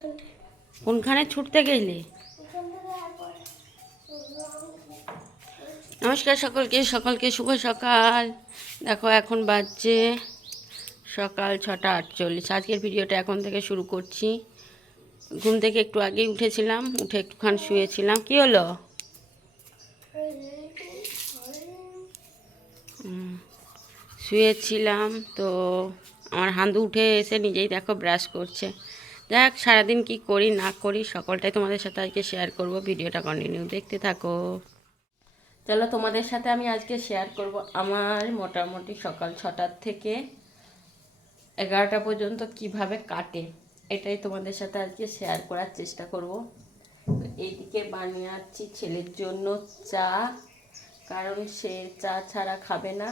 কোনখানে ছুটতে গেলে? নমস্কার সকলকে শুভ সকাল। দেখো এখন বাজছে সকাল 6:48। আজকের ভিডিওটা এখন থেকে শুরু করছি। ঘুম থেকে একটু আগেই উঠেছিলাম, উঠে একটুখান শুয়েছিলাম। কি হলো? শুয়েছিলাম তো আমার হান্দু উঠে এসে নিজেই দেখো ব্রাশ করছে। দেখ সারাদিন কি করি না করি সকলটাই তোমাদের সাথে আজকে শেয়ার করব। ভিডিওটা কন্টিনিউ দেখতে থাকো। চলো তোমাদের সাথে আমি আজকে শেয়ার করব আমার মোটামুটি সকাল 6টার থেকে 11টা পর্যন্ত কিভাবে কাটে, এটাই তোমাদের সাথে আজকে শেয়ার করার চেষ্টা করব। এইদিকে বানিয়ে আছি ছেলের জন্য চা, কারণ সে চা ছাড়া খাবে না।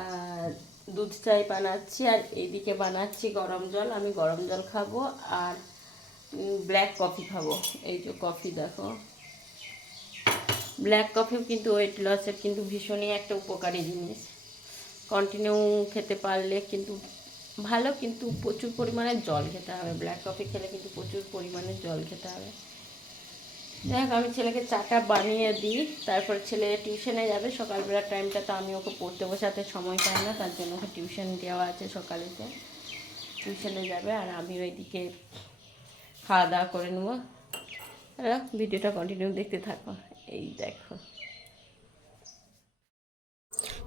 আর দুধ চাই বানাচ্ছি, আর এইদিকে বানাচ্ছি গরম জল। আমি গরম জল খাবো আর ব্ল্যাক কফি খাবো। এই যে কফি দেখো, ব্ল্যাক কফিও কিন্তু ওয়েট লসের কিন্তু ভীষণই একটা উপকারী জিনিস। কন্টিনিউ খেতে পারলে কিন্তু ভালো, কিন্তু প্রচুর পরিমাণে জল খেতে হবে। ব্ল্যাক কফি খেলে কিন্তু প্রচুর পরিমাণে জল খেতে হবে। দেখ আমি ছেলেকে চাটা বানিয়ে দিই, তারপর ছেলে টিউশনে যাবে। সকালবেলার টাইমটা তো আমি ওকে পড়তে বসাতে সময় পাই না, তার জন্য ওকে টিউশন দেওয়া আছে সকালেতে। টিউশনে যাবে আর আমি ওইদিকে খাওয়া দাওয়া করে নেবো। ভিডিওটা কন্টিনিউ দেখতে থাকো। এই দেখো,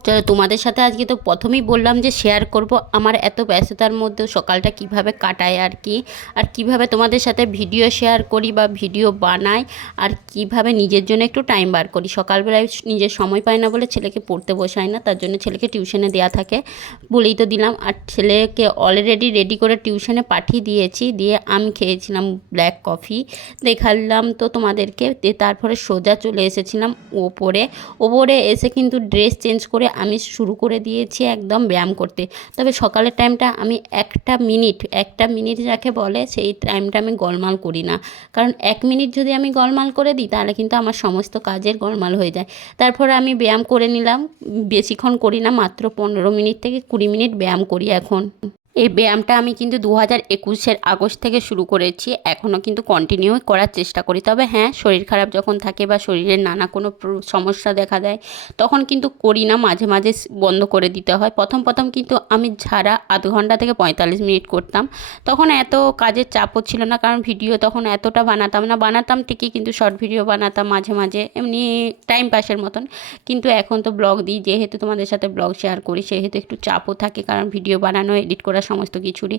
চলো তোমাদের সাথে আজকে তো প্রথমেই বললাম যে শেয়ার করব আমার এত ব্যস্ততার মধ্যেও সকালটা কিভাবে কাটায় আর কি, আর কিভাবে তোমাদের সাথে ভিডিও শেয়ার করি বা ভিডিও বানাই, আর কিভাবে নিজের জন্য একটু টাইম বার করি। সকালবেলায় নিজের সময় পায় না বলে ছেলেকে পড়তে বসায় না, তার জন্য ছেলেকে টিউশনে দেওয়া থাকে, বলেই তো দিলাম। আর ছেলেকে অলরেডি রেডি করে টিউশনে পাঠিয়ে দিয়েছি, দিয়ে আমি খেয়েছিলাম ব্ল্যাক কফি, দেখালাম তো তোমাদেরকে। তারপরে সোজা চলে এসেছিলাম ওপরে এসে কিন্তু ড্রেস চেঞ্জ করে আমি শুরু করে দিয়েছি একদম ব্যায়াম করতে। তবে সকালের টাইমটা আমি একটা মিনিট যাকে বলে সেই টাইমটা আমি গোলমাল করি না, কারণ 1 মিনিট যদি আমি গোলমাল করে দিই তাহলে কিন্তু আমার সমস্ত কাজের গোলমাল হয়ে যায়। তারপরে আমি ব্যায়াম করে নিলাম, বেশিক্ষণ করি না, মাত্র 15 মিনিট থেকে 20 মিনিট ব্যায়াম করি এখন। এই ব্যায়ামটা আমি কিন্তু 2021-এর আগস্ট থেকে শুরু করেছি, এখনও কিন্তু কন্টিনিউ করার চেষ্টা করি। তবে হ্যাঁ, শরীর খারাপ যখন থাকে বা শরীরের নানা কোনো সমস্যা দেখা দেয় তখন কিন্তু করি না, মাঝে মাঝে বন্ধ করে দিতে হয়। প্রথম কিন্তু আমি ঝাড়া আধ ঘন্টা থেকে 45 মিনিট করতাম, তখন এত কাজের চাপও ছিল না, কারণ ভিডিও তখন এতটা বানাতাম ঠিকই, কিন্তু শর্ট ভিডিও বানাতাম মাঝে মাঝে এমনি টাইম পাসের মতন। কিন্তু এখন তো ব্লগ দিই, যেহেতু তোমাদের সাথে ব্লগ শেয়ার করি সেহেতু একটু চাপও থাকে, কারণ ভিডিও বানানো, এডিট করা সমস্ত কিছুরই।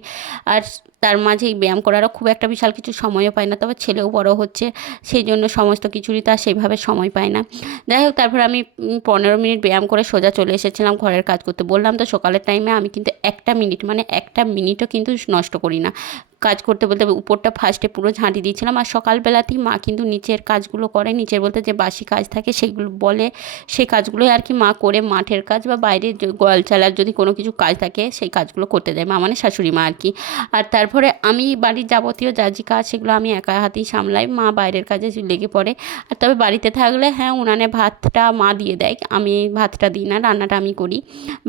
আর তার মাঝেই ব্যায়াম করারও খুব একটা বিশাল কিছু সময়ও পায় না। তবে ছেলেও বড় হচ্ছে, সেই জন্য সমস্ত কিছুরই তার সেইভাবে সময় পায় না। যাই হোক, তারপর আমি 15 মিনিট ব্যায়াম করে সোজা চলে এসেছিলাম ঘরের কাজ করতে। বললাম তো সকালের টাইমে আমি কিন্তু 1 মিনিটও কিন্তু নষ্ট করি না কাজ করতে। বলতে উপরটা ফার্স্টে পুরো ঝাঁটি দিয়েছিলাম, আর সকালবেলাতেই মা কিন্তু নিচের কাজগুলো করে। নিচের বলতে যে বাসি কাজ থাকে সেগুলো বলে, সেই কাজগুলোই আর কি মা করে। মাঠের কাজ বা বাইরের গোয়াল চালার যদি কোনো কিছু কাজ থাকে সেই কাজগুলো করতে দেয় মা, মানে শাশুড়ি মা আর কি। আর তারপরে আমি বাড়ির যাবতীয় যা যে কাজ সেগুলো আমি একা হাতেই সামলাই, মা বাইরের কাজে লেগে পড়ে। আর তবে বাড়িতে থাকলে হ্যাঁ, উনানে ভাতটা মা দিয়ে দেয়, আমি ভাতটা দিই না, রান্নাটা আমি করি,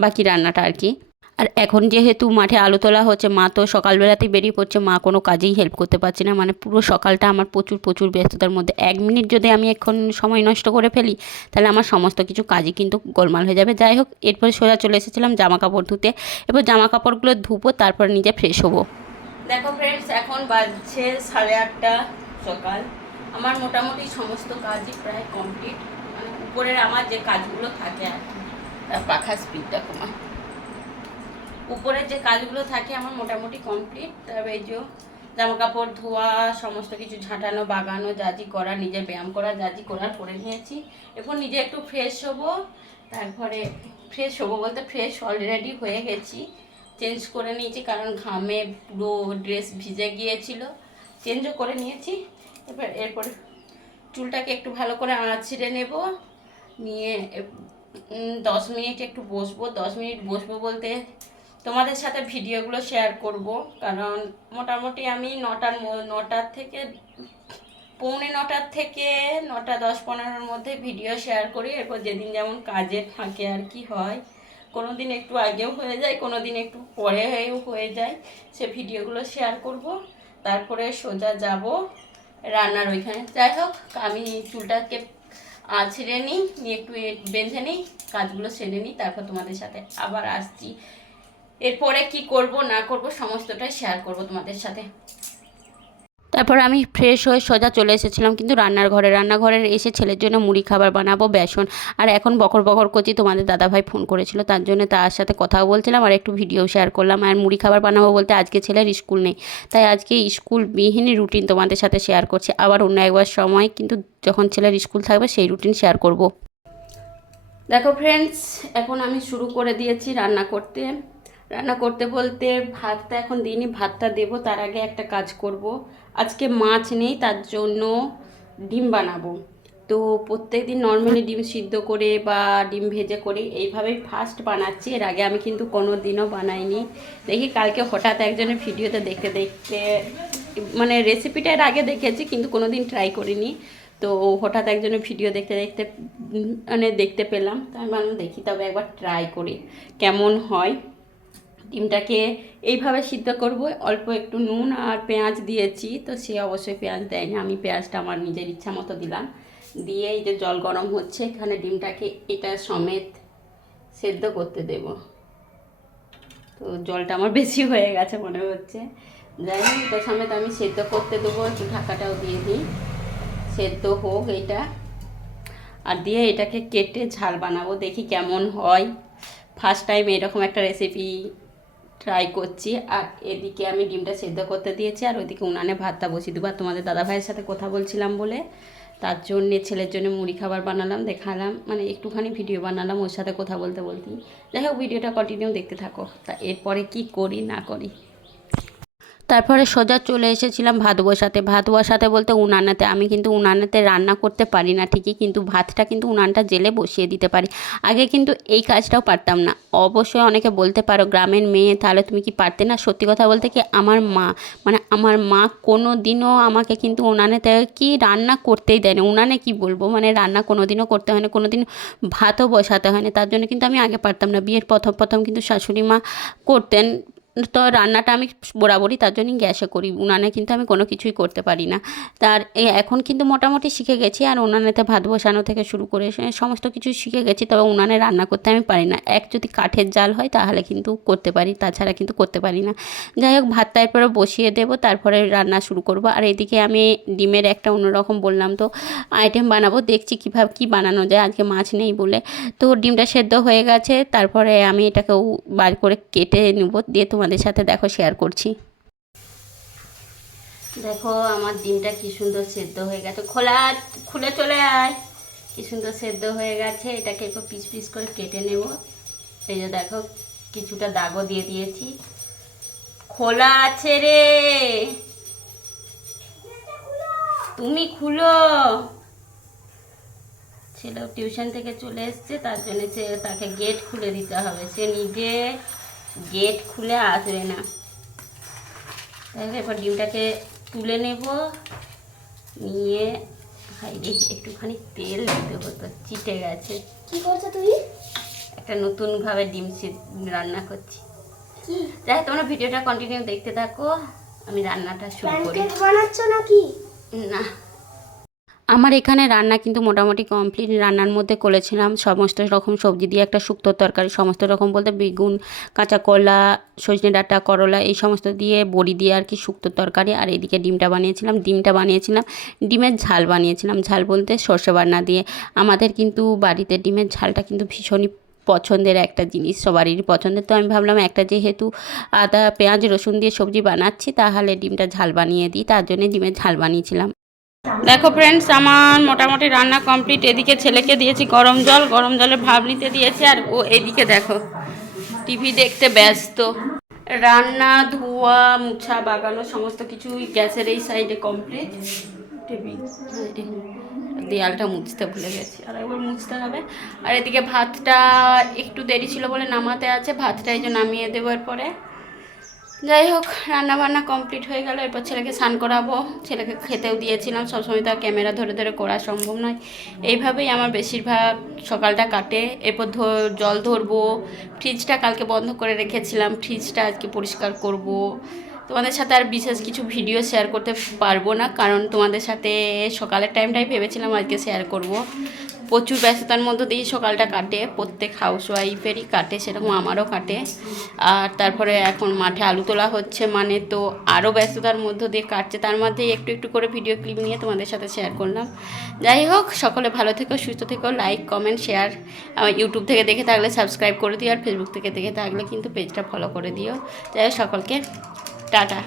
বাকি রান্নাটা আর কি। আর এখন যেহেতু মাঠে আলু তোলা হচ্ছে, মা তো সকালবেলাতেই বেরিয়ে পড়ছে, মা কোনো কাজেই হেল্প করতে পারছে না। মানে পুরো সকালটা আমার প্রচুর ব্যস্ততার মধ্যে। 1 মিনিট যদি আমি এখন সময় নষ্ট করে ফেলি তাহলে আমার সমস্ত কিছু কাজই কিন্তু গোলমাল হয়ে যাবে। যাই হোক, এরপরে সোজা চলে এসেছিলাম জামা কাপড় ধুতে। এরপর জামা কাপড়গুলো ধুবো, তারপর নিজে ফ্রেশ হবো। দেখো ফ্রেন্ডস, এখন বাজছে 8:30 সকাল। আমার মোটামুটি সমস্ত কাজই প্রায় কমপ্লিট, মানে উপরের আমার যে কাজগুলো থাকে আর কি। পাখা স্পিডটা কমা, উপরের যে কাজগুলো থাকে আমার মোটামুটি কমপ্লিট। তবে এই যে জামা কাপড় ধোয়া, সমস্ত কিছু ঝাঁটানো, বাগানো, জাজি করা, নিজের ব্যায়াম করা, জাজি করার করে নিয়েছি। এরপর নিজে একটু ফ্রেশ হবো। তারপরে ফ্রেশ অলরেডি হয়ে গেছি, চেঞ্জ করে নিয়েছি, কারণ ঘামে পুরো ড্রেস ভিজে গিয়েছিল, চেঞ্জও করে নিয়েছি। এরপরে চুলটাকে একটু ভালো করে আঁচড়ে নেব, নিয়ে 10 মিনিট একটু বসবো। 10 মিনিট বসবো বলতে তোমাদের সাথে ভিডিওগুলো শেয়ার করব, কারণ মোটামুটি আমি 9টার থেকে 9:45 থেকে 9টা 10-15-র মধ্যে ভিডিও শেয়ার করি। এরপর যেদিন যেমন কাজের ফাঁকে আর কি হয়, কোনো দিন একটু আগেও হয়ে যায়, কোনো দিন একটু পরে হয়ে যায়, সে ভিডিওগুলো শেয়ার করব। তারপরে সোজা যাব রান্নার ওইখানে। যাই হোক, আমি চুলটাকে ছিঁড়ে নিই, নিয়ে একটু বেঁধে নিই, কাজগুলো সেরে নিই, তারপর তোমাদের সাথে আবার আসছি। এরপরে কি করব না করব সমস্তটাই শেয়ার করব তোমাদের সাথে। তারপর আমি ফ্রেশ হয়ে সোজা চলে এসেছিলাম কিন্তু রান্নাঘরের এসে ছেলের জন্য মুড়ি খাবার বানাবো, বেসন। আর এখন বকর বকর করছি, তোমাদের দাদাভাই ফোন করেছিল, তার জন্য তার সাথে কথাও বলছিলাম আর একটু ভিডিও শেয়ার করলাম। আর মুড়ি খাবার বানাবো বলতে আজকে ছেলের স্কুল নেই, তাই আজকে স্কুলবিহীন রুটিন তোমাদের সাথে শেয়ার করছি। আবার অন্য একবার সময় কিন্তু যখন ছেলের স্কুল থাকবে সেই রুটিন শেয়ার করব। দেখো ফ্রেন্ডস, এখন আমি শুরু করে দিয়েছি রান্না করতে বলতে ভাতটা এখন দিইনি, ভাতটা দেবো তার আগে একটা কাজ করব। আজকে মাছ নেই, তার জন্য ডিম বানাবো। তো প্রত্যেক দিন নর্মালি ডিম সিদ্ধ করে বা ডিম ভেজে করি, এইভাবেই ফার্স্ট বানাচ্ছি। এর আগে আমি কিন্তু কোনো দিনও বানাইনি। দেখি কালকে হঠাৎ একজনের ভিডিওতে দেখতে মানে রেসিপিটা এর আগে দেখেছি কিন্তু কোনো দিন ট্রাই করিনি। তো হঠাৎ একজনের ভিডিও মানে দেখতে পেলাম, তো আমি ভাবলাম দেখি তবে একবার ট্রাই করি কেমন হয়। ডিমটাকে এইভাবে সিদ্ধ করব, অল্প একটু নুন আর পেঁয়াজ দিয়েছি, তো সে অবশ্যই পেঁয়াজ দেয়নি, আমি পেঁয়াজটা আমার নিজের ইচ্ছা মতো দিলাম। দিয়ে এই যে জল গরম হচ্ছে, এখানে ডিমটাকে এটা সমেত সেদ্ধ করতে দেব। তো জলটা আমার বেশি হয়ে গেছে মনে হচ্ছে, যাই হোক এটা সমেত আমি সেদ্ধ করতে দেবো। একটু ঢাকাটাও দিয়ে দিই, সেদ্ধ হোক এইটা। আর দিয়ে এটাকে কেটে ঝাল বানাবো, দেখি কেমন হয়। ফার্স্ট টাইম এরকম একটা রেসিপি ট্রাই করছি। আর এদিকে আমি ডিমটা সেদ্ধ করতে দিয়েছি আর ওইদিকে উনানে ভাতটা বসিয়ে দেবো। আর তোমাদের দাদাভাইয়ের সাথে কথা বলছিলাম বলে তার জন্যে ছেলের জন্য মুড়ি খাবার বানালাম, দেখালাম, মানে একটুখানি ভিডিও বানালাম ওর সাথে কথা বলতে বলতেই। যাই হোক ভিডিওটা কন্টিনিউ দেখতে থাকো, তা এরপরে কি করি না করি। তারপরে সোজা চলে এসেছিলাম ভাত বসাতে বলতে উনানেতে। আমি কিন্তু উনানেতে রান্না করতে পারি না ঠিকই, কিন্তু ভাতটা কিন্তু উনানটা জেলে বসিয়ে দিতে পারি। আগে কিন্তু এই কাজটাও পারতাম না। অবশ্যই অনেকে বলতে পারো গ্রামের মেয়ে, তাহলে তুমি কি পারতে না? সত্যি কথা বলতে কি, আমার মা কোনো দিনও আমাকে কিন্তু উনানেতে কি রান্না করতেই দেয়নি। উনানে কি বলবো, মানে রান্না কোনো দিনও করতে হয় না, কোনো দিন ভাতও বসাতে হয় না। তার জন্য কিন্তু আমি আগে পারতাম না। বিয়ের প্রথম কিন্তু শাশুড়ি মা করতেন, তো রান্নাটা আমি বরাবরই তার জন্যই গ্যাসে করি, উনানে কিন্তু আমি কোনো কিছুই করতে পারি না। এখন কিন্তু মোটামুটি শিখে গেছি, আর উনানেতে ভাত বসানো থেকে শুরু করে সমস্ত কিছু শিখে গেছি। তবে উনানে রান্না করতে আমি পারি না। যদি কাঠের জাল হয় তাহলে কিন্তু করতে পারি, তাছাড়া কিন্তু করতে পারি না। যাই হোক ভাতটা এরপরে বসিয়ে দেবো, তারপরে রান্না শুরু করব। আর এদিকে আমি ডিমের একটা অন্যরকম বললাম তো আইটেম বানাবো, দেখছি কীভাবে কী বানানো যায়, আজকে মাছ নেই বলে। তো ডিমটা সেদ্ধ হয়ে গেছে, তারপরে আমি এটাকেও বার করে কেটে নেব, দিয়ে তোমাদের সাথে দেখো শেয়ার করছি। দেখো আমার ডিমটা কি সুন্দর সেদ্ধ হয়ে গেছে, খুলে চলে আয়, কি সুন্দর সেদ্ধ হয়ে গেছে। এটাকে একটু পিস পিস করে কেটে নেব। এই যে দেখো কিছুটা দাগও দিয়ে দিয়েছি। খোলা আছে রে, তুমি খুলো। ছেলেও টিউশন থেকে চলে এসছে, তার জন্য তাকে গেট খুলে দিতে হবে, সে নিজে গেট খুলে আসবে না। তাহলে এবার ডিমটাকে তুলে নেব, নিয়ে ভাইরে একটুখানি তেল দিতে হতো, চিটে গেছে। কি করছো তুমি? একটা নতুনভাবে ডিম রান্না করছি। যাই তোমরা ভিডিওটা কন্টিনিউ দেখতে থাকো, আমি রান্নাটা শুরু করি। বানাচ্ছো নাকি? না, আমার এখানে রান্না কিন্তু মোটামুটি কমপ্লিট। রান্নার মধ্যে করেছিলাম সমস্ত রকম সবজি দিয়ে একটা শুক্তোর তরকারি, সমস্ত রকম বলতে বেগুন, কাঁচা কলা, সজনে ডাঁটা, করলা, এই সমস্ত দিয়ে বড়ি দিয়ে আর কি শুক্তোর তরকারি। আর এদিকে ডিমটা বানিয়েছিলাম ডিমের ঝাল বানিয়েছিলাম। ঝাল বলতে সর্ষে বাটনা দিয়ে। আমাদের কিন্তু বাড়িতে ডিমের ঝালটা কিন্তু ভীষণই পছন্দের একটা জিনিস, সবারই পছন্দের। তো আমি ভাবলাম একটা যেহেতু আদা পেঁয়াজ রসুন দিয়ে সবজি বানাচ্ছি, তাহলে ডিমটা ঝাল বানিয়ে দিই, তার জন্য ডিমের ঝাল বানিয়েছিলাম। দেখো ফ্রেন্ডস, আমার মোটামুটি রান্না কমপ্লিট। এদিকে ছেলেকে দিয়েছি গরম জলে ভাপ নিতে দিয়েছি, আর ও এদিকে দেখো টিভি দেখতে ব্যস্ত। রান্না, ধোয়া, মুছা, বাগানো সমস্ত কিছুই গ্যাসের এই সাইডে কমপ্লিট। টিভি, দেয়ালটা মুছতে ভুলে গেছি, আর একবার মুছতে হবে। আর এদিকে ভাতটা একটু দেরি ছিল বলে নামাতে আছে, ভাতটা এই যে নামিয়ে দেবো এরপরে। যাই হোক রান্না বান্না কমপ্লিট হয়ে গেল, এরপর ছেলেকে স্নান করাবো, ছেলেকে খেতেও দিয়েছিলাম। সবসময় তো আর ক্যামেরা ধরে ধরে করা সম্ভব নয়, এইভাবেই আমার বেশিরভাগ সকালটা কাটে। এরপর জল ধরবো, ফ্রিজটা কালকে বন্ধ করে রেখেছিলাম, ফ্রিজটা আজকে পরিষ্কার করব। তোমাদের সাথে আর বিশেষ কিছু ভিডিও শেয়ার করতে পারবো না, কারণ তোমাদের সাথে সকালের টাইমটাই ভেবেছিলাম আজকে শেয়ার করব। প্রচুর ব্যস্ততার মধ্য দিয়ে সকালটা কাটে, প্রত্যেক হাউসওয়াইফেরই কাটে, সেরকম আমারও কাটে। আর তারপরে এখন মাঠে আলু তোলা হচ্ছে, মানে তো আরও ব্যস্ততার মধ্য দিয়ে কাটছে, তার মধ্যে একটু একটু করে ভিডিও ক্লিপ নিয়ে তোমাদের সাথে শেয়ার করলাম। যাই হোক, সকলে ভালো থেকো, সুস্থ থেকো, লাইক কমেন্ট শেয়ার, ইউটিউব থেকে দেখে থাকলে সাবস্ক্রাইব করে দিও, আর ফেসবুক থেকে দেখে থাকলে কিন্তু পেজটা ফলো করে দিও। যাই হোক, সকলকে টাটা।